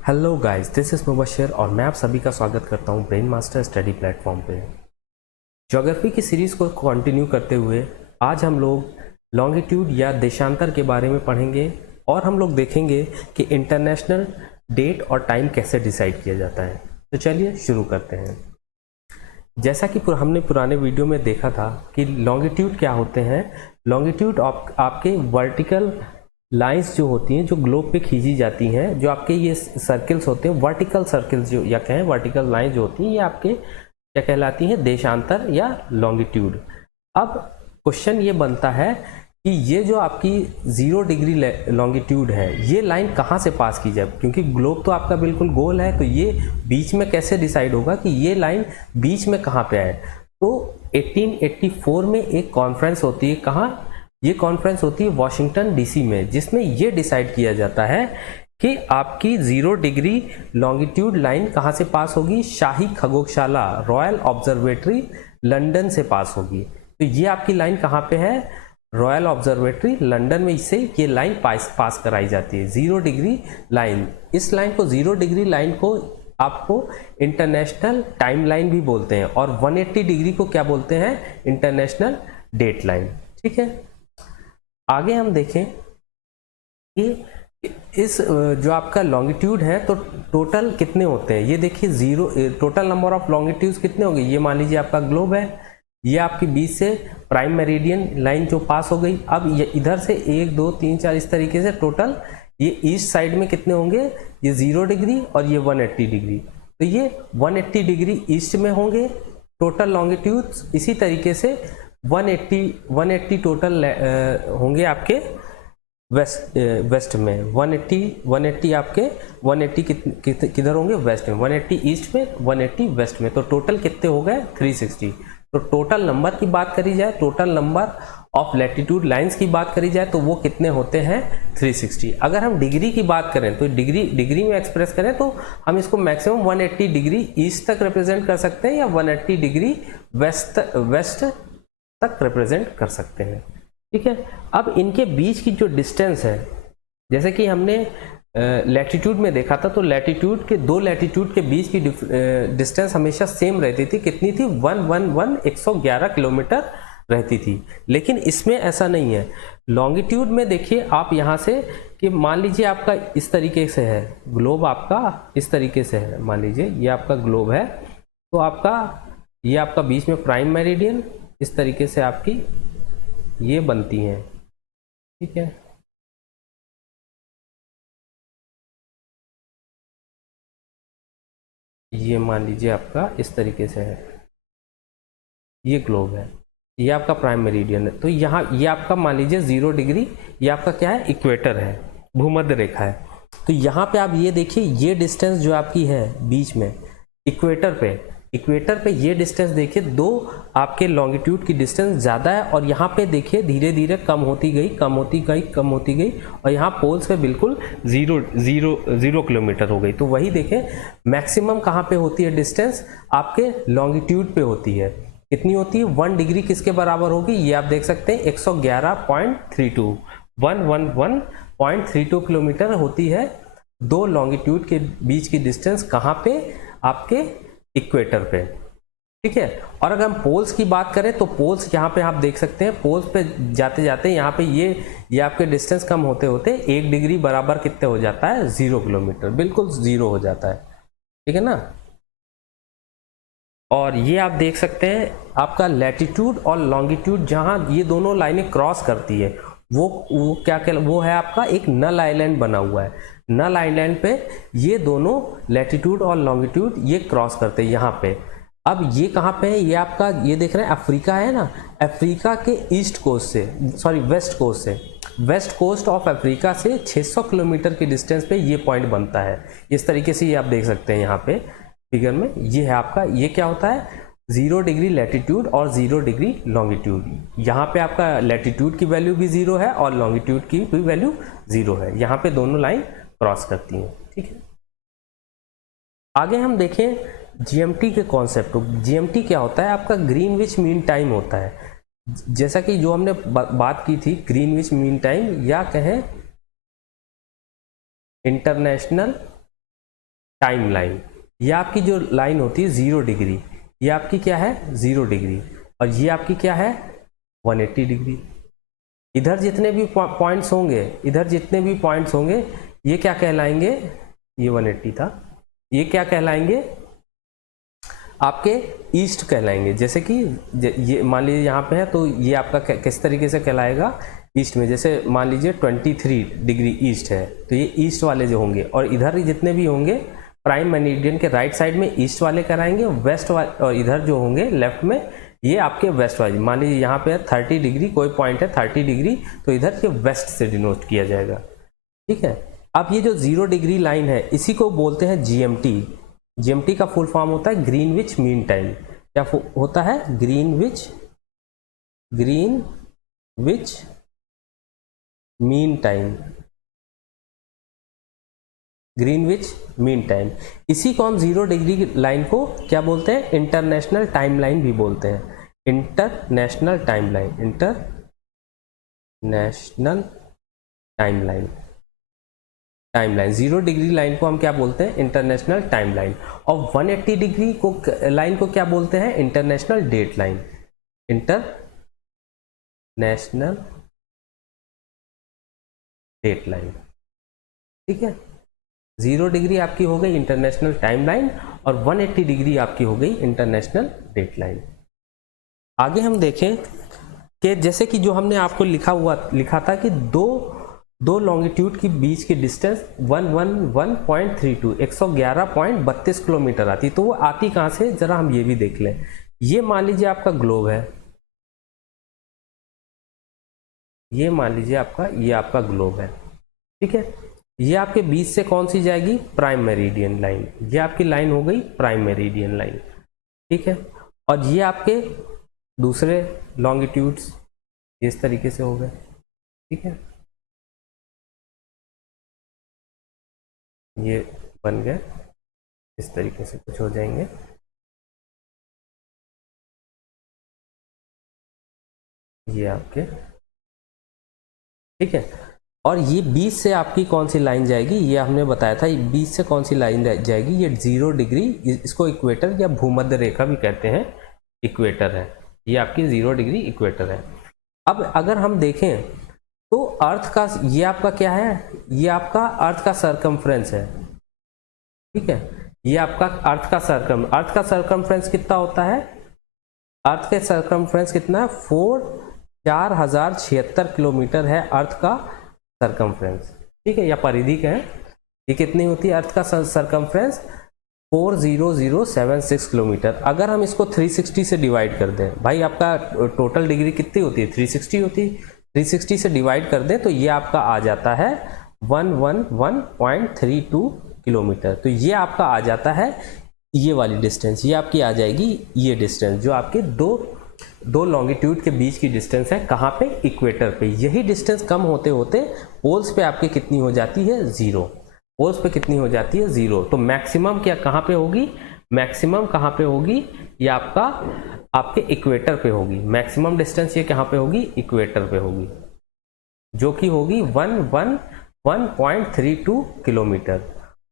Hello guys, this is Mubashir और मैं आप सभी का स्वागत करता हूं ब्रेन मास्टर स्टडी प्लेटफॉर्म पे। ज्योग्राफी की सीरीज़ को कंटिन्यू करते हुए आज हम लोग लॉन्गिट्यूड या देशांतर के बारे में पढ़ेंगे और हम लोग देखेंगे कि इंटरनेशनल डेट और टाइम कैसे डिसाइड किया जाता है। तो चलिए शुरू करते हैं। जैसा कि हमने पुराने वीडियो में देखा था कि लॉन्गिट्यूड क्या होते हैं। लॉन्गिट्यूड आपके वर्टिकल लाइंस जो होती हैं, जो ग्लोब पे खींची जाती हैं, जो आपके ये सर्कल्स होते हैं, वर्टिकल सर्कल्स जो या कहें वर्टिकल लाइन जो होती हैं, ये आपके क्या कहलाती हैं, देशांतर या लॉन्गिट्यूड। अब क्वेश्चन ये बनता है कि ये जो आपकी 0 डिग्री लॉन्गिट्यूड है, ये लाइन कहाँ से पास की जाए, क्योंकि ग्लोब तो आपका बिल्कुल गोल है, तो ये बीच में कैसे डिसाइड होगा कि ये लाइन बीच में कहाँ पे आए। तो 1884 में एक कॉन्फ्रेंस होती है, कहाँ ये कॉन्फ्रेंस होती है, वॉशिंगटन डीसी में, जिसमें ये डिसाइड किया जाता है कि आपकी 0 डिग्री लॉन्गिट्यूड लाइन कहाँ से पास होगी। शाही खगोलशाला रॉयल ऑब्जर्वेटरी लंदन से पास होगी। तो ये आपकी लाइन कहाँ पे है, रॉयल ऑब्जर्वेटरी लंदन में इसे ये लाइन पास कराई जाती है, 0 डिग्री लाइन। इस लाइन को 0 डिग्री लाइन को आपको इंटरनेशनल टाइम लाइन भी बोलते हैं और 180 डिग्री को क्या बोलते हैं, इंटरनेशनल डेट लाइन। ठीक है, आगे हम देखें कि इस जो आपका लॉन्गिट्यूड है तो टोटल कितने होते हैं। ये देखिए, zero total number of longitudes कितने होंगे। ये मान लीजिए आपका ग्लोब है, ये आपकी बीच से प्राइम मेरिडियन लाइन जो पास हो गई। अब ये इधर से 1 2 3 4 इस तरीके से टोटल ये ईस्ट साइड में कितने होंगे, ये 0 डिग्री और ये 180 डिग्री। तो ये 180 डिग्री ईस्ट में होंगे टोटल लॉन्गिट्यूड्स। इसी तरीके से 180 टोटल होंगे आपके वेस्ट में। 180 आपके 180 किधर होंगे, वेस्ट में। 180 ईस्ट में, 180 वेस्ट में। तो टोटल कितने हो गए, 360। तो टोटल नंबर की बात करी जाए, total number of latitude lines की बात करी जाए, तो वो कितने होते हैं, 360। अगर हम डिग्री की बात करें तो डिग्री में एक्सप्रेस करें तो हम इसको मैक्सिमम 180 डिग्री ईस्ट तक रिप्रेजेंट कर सकते हैं या 180 डिग्री वेस्ट तक रिप्रेजेंट कर सकते हैं। ठीक है, अब इनके बीच की जो डिस्टेंस है, जैसे कि हमने लैटिट्यूड में देखा था, तो लैटिट्यूड के दो लैटिट्यूड के बीच की डिस्टेंस हमेशा सेम रहती थी। कितनी थी, 111 किलोमीटर रहती थी। लेकिन इसमें ऐसा नहीं है। लॉन्गिट्यूड में देखिए आप यहाँ से कि मान लीजिए आपका इस तरीके से है ग्लोब, आपका इस तरीके से है, मान लीजिए ये आपका ग्लोब है, तो आपका ये आपका बीच में प्राइम मेरिडियन इस तरीके से आपकी ये बनती हैं। ठीक है, ये मान लीजिए आपका इस तरीके से है, ये ग्लोब है, ये आपका प्राइम मेरिडियन है। तो यहाँ ये आपका मान लीजिए 0 डिग्री, ये आपका क्या है, इक्वेटर है, भूमध्य रेखा है। तो यहाँ पे आप ये देखिए, ये डिस्टेंस जो आपकी है बीच में इक्वेटर पे ये डिस्टेंस देखिए, दो आपके लॉन्गिट्यूड की डिस्टेंस ज़्यादा है और यहाँ पे देखिए धीरे धीरे कम होती गई और यहाँ पोल्स पे बिल्कुल 0 किलोमीटर हो गई। तो वही देखें, मैक्सिमम कहाँ पे होती है डिस्टेंस, आपके लॉन्गिट्यूड पे होती है। कितनी होती है, 1 डिग्री किसके बराबर होगी, ये आप देख सकते हैं 111.32 111.32 किलोमीटर होती है दो लॉन्गिट्यूड के बीच की डिस्टेंस। कहाँ पे, आपके इक्वेटर पे। ठीक है, और अगर हम पोल्स की बात करें तो पोल्स यहाँ पे आप देख सकते हैं, पोल्स पे जाते जाते यहाँ पे ये आपके डिस्टेंस कम होते होते 1 डिग्री बराबर कितने हो जाता है, 0 किलोमीटर, बिल्कुल 0 हो जाता है। ठीक है ना। और ये आप देख सकते हैं आपका लैटिट्यूड और लॉन्गिट्यूड जहाँ ये दोनों लाइनें क्रॉस करती है, वो वो है आपका एक नल आइलैंड बना हुआ है। नल आइलैंड पे ये दोनों लैटिट्यूड और लॉन्गिट्यूड ये क्रॉस करते हैं यहाँ पे। अब ये कहाँ पे है, ये आपका ये देख रहे हैं अफ्रीका है ना, अफ्रीका के ईस्ट कोस्ट से, sorry west coast of Africa से 600 किलोमीटर की डिस्टेंस पे ये पॉइंट बनता है। इस तरीके से ये आप देख सकते हैं यहाँ पे फिगर में, ये है आपका, ये क्या होता है, 0 डिग्री लैटिट्यूड और 0 डिग्री लॉन्गिट्यूड। यहाँ पे आपका लैटिट्यूड की वैल्यू भी 0 है और लॉन्गिट्यूड की भी वैल्यू 0 है। यहाँ पे दोनों लाइन क्रॉस करती हैं। ठीक है, आगे हम देखें जीएमटी के कॉन्सेप्ट को। जीएमटी क्या होता है, आपका ग्रीनविच मीन टाइम होता है। जैसा कि जो हमने बात की थी, ग्रीनविच मीन टाइम या कहें इंटरनेशनल टाइमलाइन। ये आपकी जो लाइन होती है 0 डिग्री, ये आपकी क्या है 0 डिग्री, और ये आपकी क्या है 180 डिग्री। इधर जितने भी पॉइंट्स होंगे, इधर जितने भी पॉइंट्स होंगे, ये क्या कहलाएंगे, ये 180 था, ये क्या कहलाएंगे आपके ईस्ट कहलाएंगे। जैसे कि ये मान लीजिए यहाँ पे है, तो ये आपका किस तरीके से कहलाएगा ईस्ट में। जैसे मान लीजिए 23 डिग्री ईस्ट है, तो ये ईस्ट वाले जो होंगे, और इधर जितने भी होंगे प्राइम मेरिडियन के राइट साइड में ईस्ट वाले कराएंगे, वेस्ट वाले, और इधर जो होंगे लेफ्ट में ये आपके वेस्ट वाले। मान लीजिए यहाँ पे है 30 डिग्री, कोई पॉइंट है 30 डिग्री, तो इधर ये वेस्ट से डिनोट किया जाएगा। ठीक है, अब ये जो 0 डिग्री लाइन है इसी को बोलते हैं GMT। GMT का फुल फॉर्म होता है ग्रीनविच मीन टाइम। क्या होता है, Greenwich mean time, Greenwich mean time. इसी को हम 0 डिग्री लाइन को क्या बोलते हैं, इंटरनेशनल टाइमलाइन भी बोलते हैं। International timeline, international timeline, 0 degree line को हम क्या बोलते हैं, इंटरनेशनल टाइमलाइन। और 180 डिग्री को लाइन को क्या बोलते हैं, international date line, international date line. ठीक है, 0 डिग्री आपकी हो गई इंटरनेशनल टाइमलाइन, और 180 डिग्री आपकी हो गई इंटरनेशनल डेट लाइन। आगे हम देखें कि जैसे कि जो हमने आपको लिखा था कि दो लॉन्गिट्यूड के बीच की डिस्टेंस 111.32 111.32 किलोमीटर आती, तो वो आती कहाँ से, जरा हम ये भी देख लें। ये मान लीजिए आपका ग्लोब है, ये मान लीजिए आपका, ये आपका ग्लोब है। ठीक है, ये आपके बीच से कौन सी जाएगी, प्राइम मेरिडियन लाइन। ये आपकी लाइन हो गई प्राइम मेरिडियन लाइन। ठीक है, और ये आपके दूसरे लॉन्गिट्यूड्स इस तरीके से हो गए। ठीक है, ये बन गए, इस तरीके से कुछ हो जाएंगे। ये आपके, ठीक है, और ये 20 से आपकी कौन सी लाइन जाएगी, ये हमने बताया था। 20 से कौन सी लाइन जाएगी, ये 0 डिग्री, इसको इक्वेटर या भूमध्य रेखा भी कहते हैं, इक्वेटर है। ये आपकी 0 डिग्री इक्वेटर है। अब अगर हम देखें तो अर्थ का, ये आपका क्या है, ये आपका अर्थ का सरकमफ्रेंस है। ठीक है, ये आपका अर्थ का सरकमफ्रेंस कितना होता है, अर्थ के सरकमफ्रेंस कितना है, 4076 किलोमीटर है अर्थ का सरकमफ्रेंस। ठीक है, या परिधि का है, ये कितनी होती है अर्थ का सरकमफ्रेंस, 40076 किलोमीटर। अगर हम इसको 360 से डिवाइड कर दें, भाई आपका टोटल डिग्री कितनी होती है, 360 होती है, 360 से डिवाइड कर दें तो ये आपका आ जाता है 111.32 किलोमीटर। तो ये आपका आ जाता है ये वाली डिस्टेंस, ये आपकी आ जाएगी ये डिस्टेंस, जो आपके दो लॉन्गिट्यूड के बीच की डिस्टेंस है, कहाँ पे, इक्वेटर पे। यही डिस्टेंस कम होते होते पोल्स पे आपके कितनी हो जाती है, 0। पोल्स पे कितनी हो जाती है, 0। तो मैक्सिमम क्या कहाँ पे होगी, मैक्सिमम कहाँ पे होगी, ये आपका आपके इक्वेटर पे होगी। मैक्सिमम डिस्टेंस ये कहाँ पे होगी, इक्वेटर पे होगी, जो कि होगी 111.32 किलोमीटर।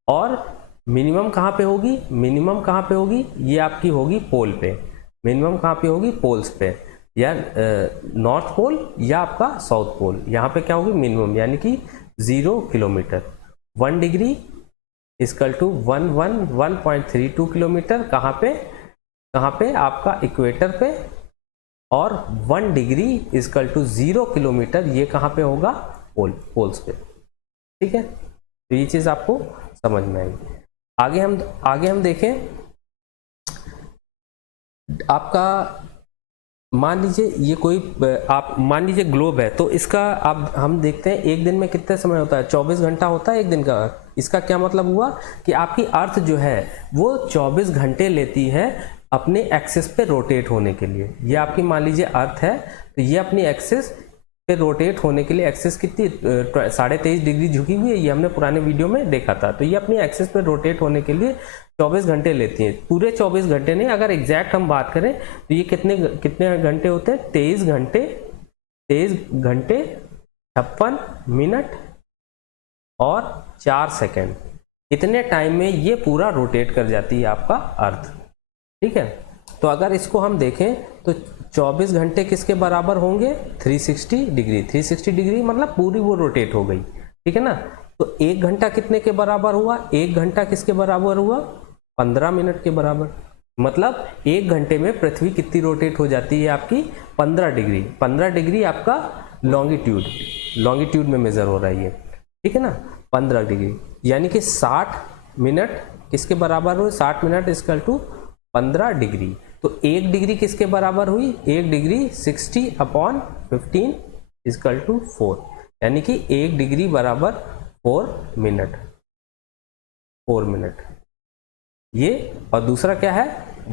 और मिनिमम कहाँ पे होगी, मिनिमम कहाँ पे होगी, ये आपकी होगी पोल पे। मिनिमम कहाँ पे होगी, पोल्स पे, या नॉर्थ पोल या आपका साउथ पोल। यहाँ पे क्या होगी मिनिमम, यानी कि 0 kilometre. 1 degree equal to 111.32 kilometre, कहाँ पे आपका इक्वेटर पे। और 1 डिग्री इक्वल टू 0 किलोमीटर, ये कहाँ पे होगा, पोल्स पे। ठीक है, तो ये चीज आपको समझ में आएगी। आगे हम देखें, आपका मान लीजिए ये कोई, आप मान लीजिए ग्लोब है, तो इसका आप हम देखते हैं एक दिन में कितने समय होता है, 24 घंटा होता है एक दिन का। इसका क्या मतलब हुआ कि आपकी अर्थ जो है वो 24 घंटे लेती है अपने एक्सिस पे रोटेट होने के लिए। ये आपकी मान लीजिए अर्थ है, तो ये अपनी एक्सिस पे रोटेट होने के लिए, एक्सिस कितनी 23.5 डिग्री झुकी हुई है, ये हमने पुराने वीडियो में देखा था। तो ये अपनी एक्सिस पे रोटेट होने के लिए 24 घंटे लेती हैं। पूरे 24 घंटे नहीं, अगर एग्जैक्ट हम बात करें तो ये कितने घंटे होते हैं, 23 घंटे 56 मिनट और 4 सेकेंड। इतने टाइम में ये पूरा रोटेट कर जाती है आपका अर्थ। ठीक है, तो अगर इसको हम देखें तो 24 घंटे किसके बराबर होंगे, 360 डिग्री। 360 डिग्री मतलब पूरी वो रोटेट हो गई। ठीक है ना, तो 1 घंटा कितने के बराबर हुआ, 1 घंटा किसके बराबर हुआ, 15 मिनट के बराबर। मतलब 1 घंटे में पृथ्वी कितनी रोटेट हो जाती है आपकी, 15 डिग्री। 15 डिग्री आपका लॉन्गिट्यूड में मेजर हो रहा है ये। ठीक है ना, 15 डिग्री यानी कि 60 मिनट किसके बराबर हुए, 60 मिनट इक्वल टू 15 डिग्री। तो 1 डिग्री किसके बराबर हुई, 1 डिग्री 60/15 इक्वल टू 4, यानी कि 1 डिग्री बराबर 4 मिनट। 4 मिनट ये, और दूसरा क्या है,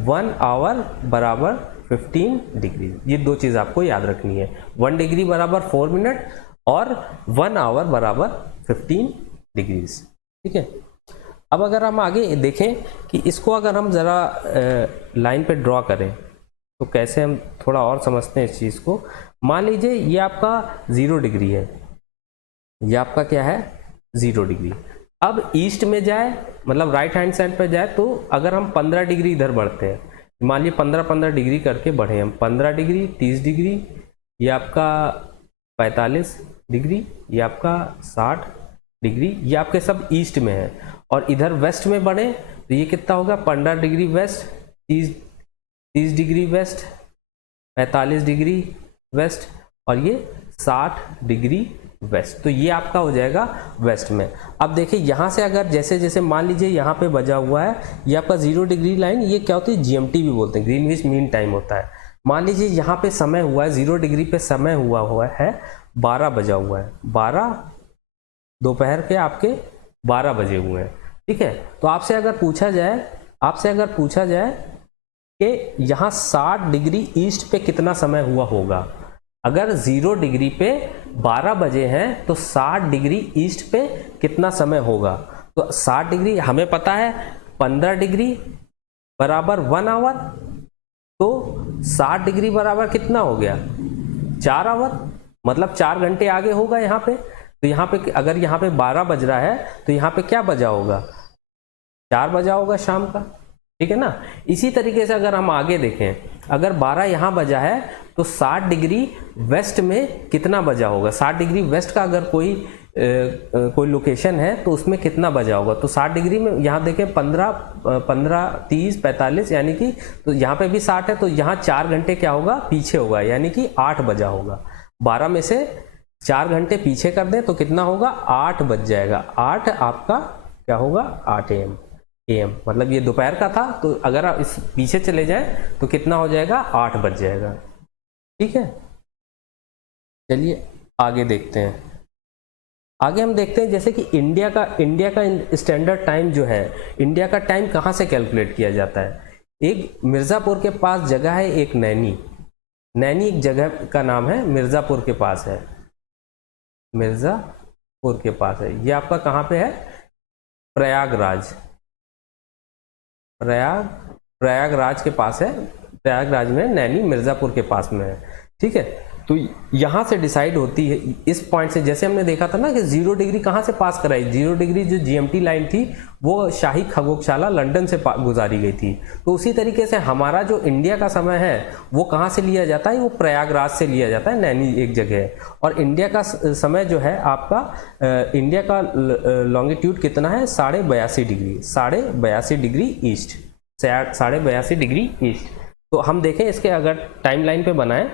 1 आवर बराबर 15 डिग्री। ये दो चीज़ आपको याद रखनी है, 1 डिग्री बराबर 4 मिनट और 1 आवर बराबर 15 डिग्रीज। ठीक है, अब अगर हम आगे देखें कि इसको अगर हम ज़रा लाइन पे ड्रॉ करें तो कैसे हम थोड़ा और समझते हैं इस चीज़ को। मान लीजिए ये आपका 0 डिग्री है, ये आपका क्या है, 0 डिग्री। अब ईस्ट में जाए, मतलब राइट हैंड साइड पे जाए, तो अगर हम 15 डिग्री इधर बढ़ते हैं, मान लीजिए 15 डिग्री करके बढ़े हम, 15 डिग्री, 30 डिग्री, ये आपका 45 डिग्री, ये आपका 60 डिग्री, ये आपके सब ईस्ट में है। और इधर वेस्ट में बढ़े तो ये कितना होगा, 15 degree west, 30 degree west, 45 degree west, और ये 60 डिग्री वेस्ट। तो ये आपका हो जाएगा वेस्ट में। अब देखिए यहाँ से अगर जैसे जैसे मान लीजिए यहाँ पे बजा हुआ है ये आपका 0 डिग्री लाइन, ये क्या होती है, GMT भी बोलते हैं, ग्रीनविच मीन टाइम होता है। मान लीजिए यहाँ पे समय हुआ है 0 डिग्री पे समय हुआ है 12 बजा हुआ है, 12 दोपहर के आपके 12 बजे हुए हैं। ठीक है, तो आपसे अगर पूछा जाए कि यहाँ 60 डिग्री ईस्ट पे कितना समय हुआ होगा, अगर 0 डिग्री पे 12 बजे हैं तो 60 डिग्री ईस्ट पे कितना समय होगा। तो 60 डिग्री हमें पता है, 15 डिग्री बराबर 1 आवर, तो 60 डिग्री बराबर कितना हो गया, 4 आवर, मतलब 4 घंटे आगे होगा यहाँ पे। तो यहाँ पे अगर यहाँ पे 12 बज रहा है तो यहाँ पे क्या बजा होगा, 4 बजा होगा शाम का। ठीक है ना, इसी तरीके से अगर हम आगे देखें, अगर 12 यहाँ बजा है तो 60 डिग्री वेस्ट में कितना बजा होगा, 60 डिग्री वेस्ट का अगर कोई लोकेशन है तो उसमें कितना बजा होगा। तो 60 डिग्री में यहाँ देखें 15, 30, 45, यानी कि तो यहाँ पे भी 60 है, तो यहाँ 4 घंटे क्या होगा, पीछे होगा, यानी कि 8 बजा होगा। 12 में से 4 घंटे पीछे कर दें तो कितना होगा, 8 बज जाएगा। 8 आपका क्या होगा, 8 AM, मतलब ये दोपहर का था, तो अगर आप इस पीछे चले जाएं तो कितना हो जाएगा, 8 बज जाएगा। ठीक है, चलिए आगे देखते हैं। आगे हम देखते हैं जैसे कि इंडिया का स्टैंडर्ड टाइम जो है, इंडिया का टाइम कहाँ से कैलकुलेट किया जाता है। एक मिर्ज़ापुर के पास जगह है, एक नैनी एक जगह का नाम है, मिर्ज़ापुर के पास है, मिर्ज़ापुर के पास है। ये आपका कहाँ पे है, प्रयागराज के पास है, प्रयागराज में नैनी मिर्ज़ापुर के पास में है। ठीक है, तो यहाँ से डिसाइड होती है इस पॉइंट से, जैसे हमने देखा था ना कि 0 डिग्री कहाँ से पास कराई, 0 डिग्री जो GMT लाइन थी वो शाही खगोलशाला लंदन से गुजारी गई थी। तो उसी तरीके से हमारा जो इंडिया का समय है वो कहाँ से लिया जाता है, वो प्रयागराज से लिया जाता है, नैनी एक जगह है। और इंडिया का समय जो है आपका, इंडिया का लॉन्गिट्यूड कितना है, 82.5 degree, 82.5 degree east, 82.5 degree east. तो हम देखें इसके अगर टाइमलाइन पे बनाएं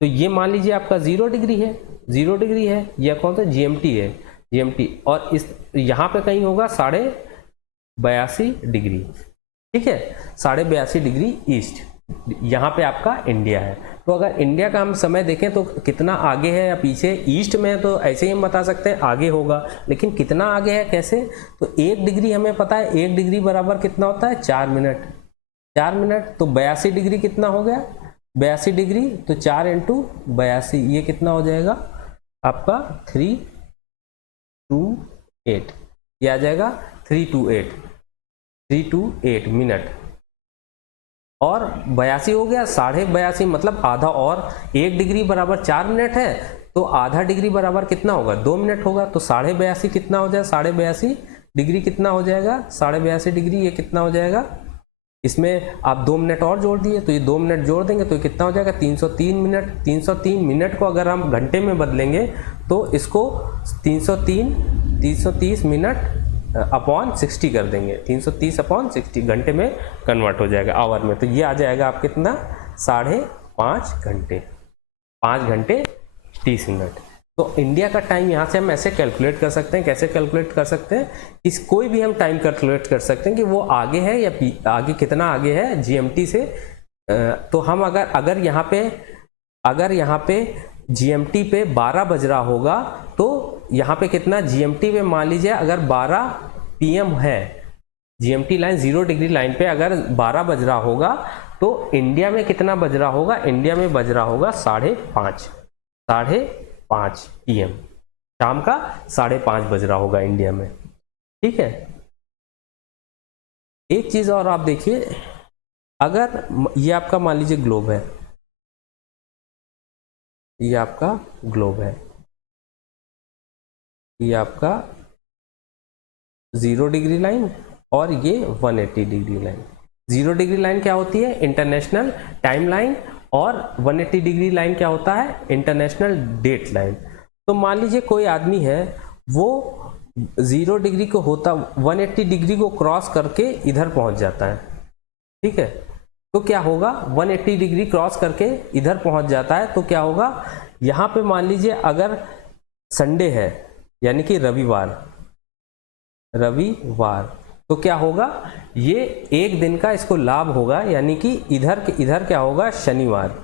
तो ये मान लीजिए आपका 0 डिग्री है, 0 डिग्री है, यह कौन सा GMT है, GMT, और इस यहाँ पे कहीं होगा 82.5 डिग्री। ठीक है, 82.5 डिग्री ईस्ट, यहाँ पे आपका इंडिया है। तो अगर इंडिया का हम समय देखें तो कितना आगे है या पीछे, ईस्ट में है तो ऐसे ही हम बता सकते हैं आगे होगा, लेकिन कितना आगे है कैसे, तो 1 डिग्री हमें पता है, 1 डिग्री बराबर कितना होता है, 4 मिनट, 4 मिनट। तो 82 डिग्री कितना हो गया, 82 डिग्री, तो 4 × 82, ये कितना हो जाएगा आपका 328, ये आ जाएगा 328 मिनट। और 82 हो गया, 82.5 मतलब आधा, और 1 डिग्री बराबर 4 मिनट है, तो आधा डिग्री बराबर कितना होगा, 2 मिनट होगा। तो 82.5 कितना हो जाए, 82.5 डिग्री कितना हो जाएगा, 82.5 डिग्री, ये कितना हो जाएगा, इसमें आप 2 मिनट और जोड़ दिए तो ये 2 मिनट जोड़ देंगे तो ये कितना हो जाएगा, 303 मिनट। 303 मिनट को अगर हम घंटे में बदलेंगे तो इसको 330 मिनट अपॉन 60 कर देंगे, 330 अपॉन 60 घंटे में कन्वर्ट हो जाएगा आवर में। तो ये आ जाएगा आप कितना, 5.5 घंटे, 5 घंटे 30 मिनट। तो इंडिया का टाइम यहाँ से हम ऐसे कैलकुलेट कर सकते हैं। कैसे कैलकुलेट कर सकते हैं, इस कोई भी हम टाइम कैलकुलेट कर सकते हैं कि वो आगे है या आगे, कितना आगे है जीएमटी से। तो हम अगर यहाँ पे जीएमटी पे 12 बज रहा होगा तो यहाँ पे कितना जीएमटी पे, मान लीजिए अगर 12 पीएम है, जीएमटी लाइन 0 डिग्री लाइन पे अगर 12 बज रहा होगा तो इंडिया में कितना बज रहा होगा, इंडिया में बज रहा होगा 5:30 पीएम, शाम का 5:30 बज रहा होगा इंडिया में। ठीक है, एक चीज और आप देखिए, अगर ये आपका मान लीजिए ग्लोब है, ये आपका ग्लोब है, ये आपका 0 डिग्री लाइन और ये 180 डिग्री लाइन। 0 डिग्री लाइन क्या होती है, इंटरनेशनल टाइम लाइन, और 180 डिग्री लाइन क्या होता है, इंटरनेशनल डेट लाइन। तो मान लीजिए कोई आदमी है, वो 0 डिग्री को होता 180 डिग्री को क्रॉस करके इधर पहुंच जाता है। ठीक है, तो क्या होगा, 180 डिग्री क्रॉस करके इधर पहुंच जाता है तो क्या होगा, यहाँ पे मान लीजिए अगर संडे है यानी कि रविवार, तो क्या होगा, ये एक दिन का इसको लाभ होगा, यानी कि इधर क्या होगा, शनिवार।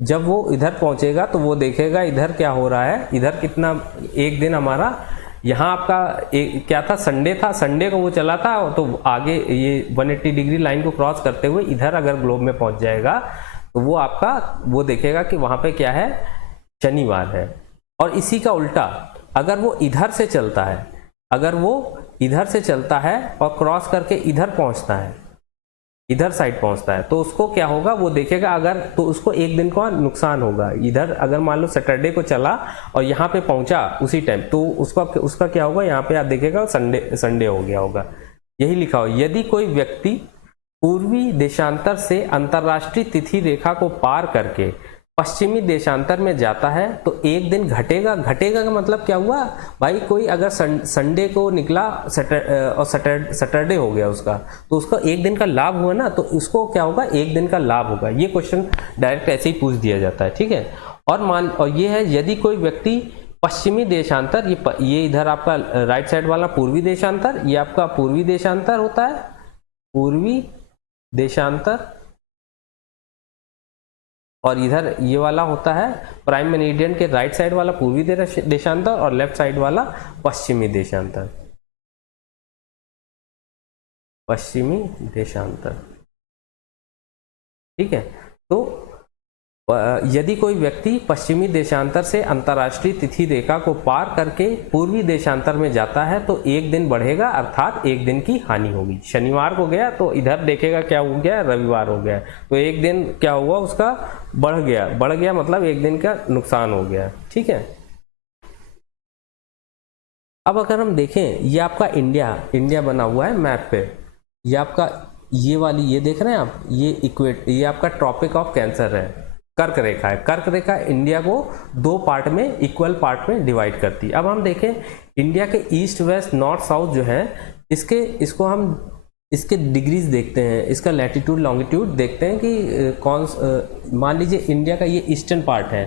जब वो इधर पहुंचेगा तो वो देखेगा इधर क्या हो रहा है, इधर कितना, एक दिन हमारा यहाँ आपका क्या था, संडे था, संडे को वो चला था, तो आगे ये 180 डिग्री लाइन को क्रॉस करते हुए इधर अगर ग्लोब में पहुंच जाएगा तो वो आपका, वो देखेगा कि वहां पे क्या है, शनिवार है। और इसी का उल्टा, अगर वो इधर से चलता है, और क्रॉस करके इधर पहुंचता है, इधर साइड पहुंचता है, तो उसको क्या होगा, वो देखेगा अगर, तो उसको एक दिन का नुकसान होगा। इधर अगर मान लो सैटरडे को चला और यहाँ पे पहुंचा उसी टाइम, तो उसका क्या होगा, यहाँ पे आप देखेगा संडे हो गया होगा। यही लिखा हो, यदि कोई व्यक्ति पूर्वी देशांतर से अंतरराष्ट्रीय तिथि रेखा को पार करके पश्चिमी देशांतर में जाता है तो एक दिन घटेगा का मतलब क्या हुआ भाई, कोई अगर संडे को निकला और सैटरडे हो गया उसका, तो उसका एक दिन का लाभ हुआ ना, तो उसको क्या होगा, एक दिन का लाभ होगा। ये क्वेश्चन डायरेक्ट ऐसे ही पूछ दिया जाता है। ठीक है, और ये है, यदि कोई व्यक्ति पश्चिमी देशांतर, ये इधर आपका राइट साइड वाला पूर्वी देशांतर, ये आपका पूर्वी देशांतर होता है, पूर्वी देशांतर, और इधर ये वाला होता है प्राइम मेरिडियन के राइट साइड वाला पूर्वी देशांतर, और लेफ्ट साइड वाला पश्चिमी देशांतर, ठीक है, तो यदि कोई व्यक्ति पश्चिमी देशांतर से अंतरराष्ट्रीय तिथि रेखा को पार करके पूर्वी देशांतर में जाता है तो एक दिन बढ़ेगा, अर्थात एक दिन की हानि होगी। शनिवार को गया तो इधर देखेगा क्या हो गया, रविवार हो गया, तो एक दिन क्या हुआ उसका, बढ़ गया मतलब एक दिन का नुकसान हो गया। ठीक है, अब अगर हम देखें, ये आपका इंडिया बना हुआ है मैप पे, ये आपका ये वाली, ये देख रहे हैं आप, ये आपका ट्रॉपिक ऑफ कैंसर है, कर्क रेखा है। कर्क रेखा इंडिया को 2 पार्ट में, इक्वल पार्ट में डिवाइड करती है। अब हम देखें इंडिया के ईस्ट वेस्ट नॉर्थ साउथ जो है, इसको हम इसके डिग्रीज देखते हैं, इसका लैटिट्यूड लॉन्गिट्यूड देखते हैं कि मान लीजिए इंडिया का ये ईस्टर्न पार्ट है,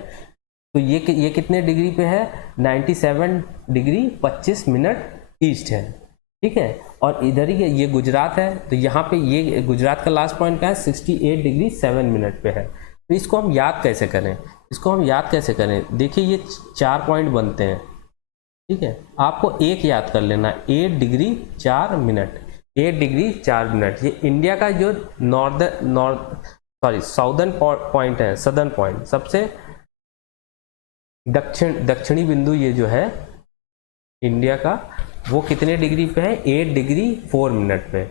तो ये कितने डिग्री पे है, 97 डिग्री 25 मिनट ईस्ट है। ठीक है, और इधर ही ये गुजरात है, तो यहाँ पे ये गुजरात का लास्ट पॉइंट क्या है, 68 डिग्री 7 मिनट पे है। तो इसको हम याद कैसे करें, देखिए ये 4 पॉइंट बनते हैं। ठीक है, आपको एक याद कर लेना, 8 डिग्री 4 मिनट, 8 डिग्री 4 मिनट। ये इंडिया का जो साउदर्न पॉइंट है, सदर्न पॉइंट, सबसे दक्षिणी बिंदु ये जो है इंडिया का, वो कितने डिग्री पे है, 8 डिग्री 4 मिनट पे।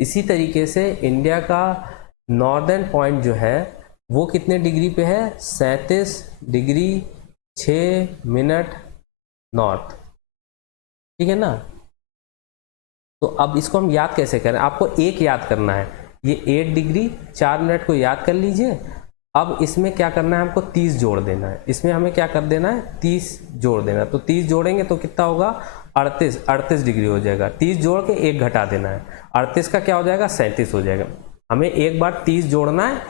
इसी तरीके से इंडिया का नॉर्दर्न पॉइंट जो है वो कितने डिग्री पे है, 37 डिग्री 6 मिनट नॉर्थ। ठीक है ना, तो अब इसको हम याद कैसे करें, आपको एक याद करना है, ये 8 डिग्री 4 मिनट को याद कर लीजिए। अब इसमें क्या करना है, हमको 30 जोड़ देना है, इसमें हमें क्या कर देना है, 30 जोड़ देना है। तो 30 जोड़ेंगे तो कितना होगा, 38 डिग्री हो जाएगा। 30 जोड़ के 1 घटा देना है, 38 का क्या हो जाएगा, 37 हो जाएगा। हमें एक बार 30 जोड़ना है,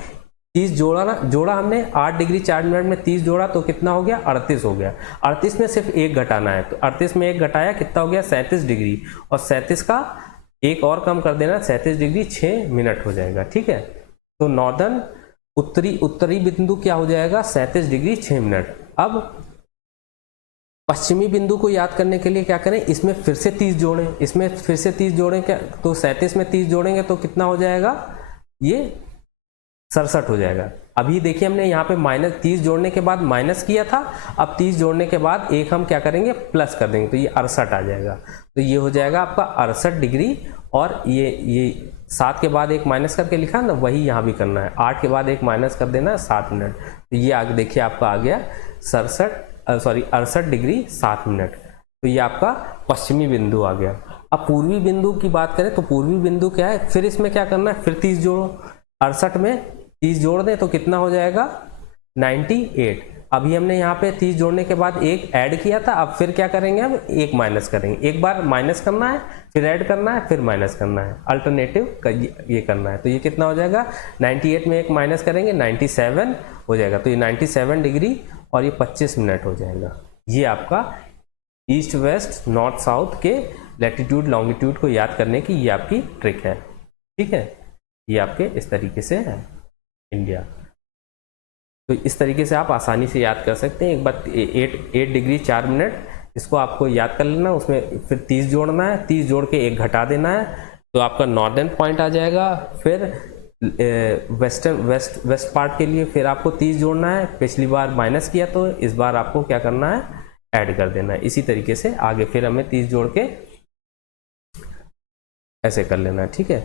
30 जोड़ा हमने 8 डिग्री 4 मिनट में 30 जोड़ा तो कितना हो गया, 38 हो गया। 38 में सिर्फ 1 घटाना है, तो 38 में 1 घटाया कितना हो गया, 37 डिग्री, और 37 का एक और कम कर देना, 37 डिग्री 6 मिनट हो जाएगा। ठीक है, तो नॉर्दर्न उत्तरी बिंदु क्या हो जाएगा, 37 डिग्री 6 मिनट। अब पश्चिमी बिंदु को याद करने के लिए क्या करें, इसमें फिर से 30 जोड़ें, इसमें फिर से 30 जोड़ें, क्या तो 37 में 30 जोड़ेंगे तो कितना हो जाएगा, ये 67 हो जाएगा। अभी देखिए हमने यहाँ पे -30 जोड़ने के बाद माइनस किया था, अब 30 जोड़ने के बाद एक हम क्या करेंगे, प्लस कर देंगे, तो ये 68 आ जाएगा। तो ये हो जाएगा आपका 68 डिग्री, और ये 7 के बाद एक माइनस करके लिखा ना, वही यहाँ भी करना है, 8 के बाद एक माइनस कर देना है, 7 मिनट। तो ये आगे देखिए आपका आ गया 68 डिग्री 7 मिनट। तो ये आपका पश्चिमी बिंदु आ गया। अब पूर्वी बिंदु की बात करें तो पूर्वी बिंदु क्या है, फिर इसमें क्या करना है, फिर 30 जोड़ो, 68 में 30 जोड़ दें तो कितना हो जाएगा, 98। अभी हमने यहाँ पे 30 जोड़ने के बाद एक ऐड किया था, अब फिर क्या करेंगे, हम एक माइनस करेंगे, एक बार माइनस करना है, फिर ऐड करना है, फिर माइनस करना है, अल्टरनेटिव ये करना है। तो ये कितना हो जाएगा, 98 में एक माइनस करेंगे, 97 हो जाएगा। तो ये 97 डिग्री और ये 25 मिनट हो जाएगा। ये आपका ईस्ट वेस्ट नॉर्थ साउथ के लैटिट्यूड लॉन्गिट्यूड को याद करने की ये आपकी ट्रिक है। ठीक है, ये आपके इस तरीके से है इंडिया। तो इस तरीके से आप आसानी से याद कर सकते हैं। एक बार 8 डिग्री 4 मिनट, इसको आपको याद कर लेना, उसमें फिर 30 जोड़ना है, 30 जोड़ के 1 घटा देना है, तो आपका नॉर्दर्न पॉइंट आ जाएगा। फिर वेस्ट पार्ट के लिए फिर आपको 30 जोड़ना है, पिछली बार माइनस किया तो इस बार आपको क्या करना है, ऐड कर देना है। इसी तरीके से आगे फिर हमें 30 जोड़ के ऐसे कर लेना है। ठीक है,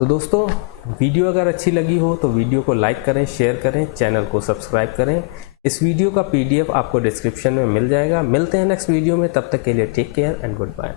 तो दोस्तों वीडियो अगर अच्छी लगी हो तो वीडियो को लाइक करें, शेयर करें, चैनल को सब्सक्राइब करें। इस वीडियो का PDF आपको डिस्क्रिप्शन में मिल जाएगा। मिलते हैं नेक्स्ट वीडियो में, तब तक के लिए take care and good bye.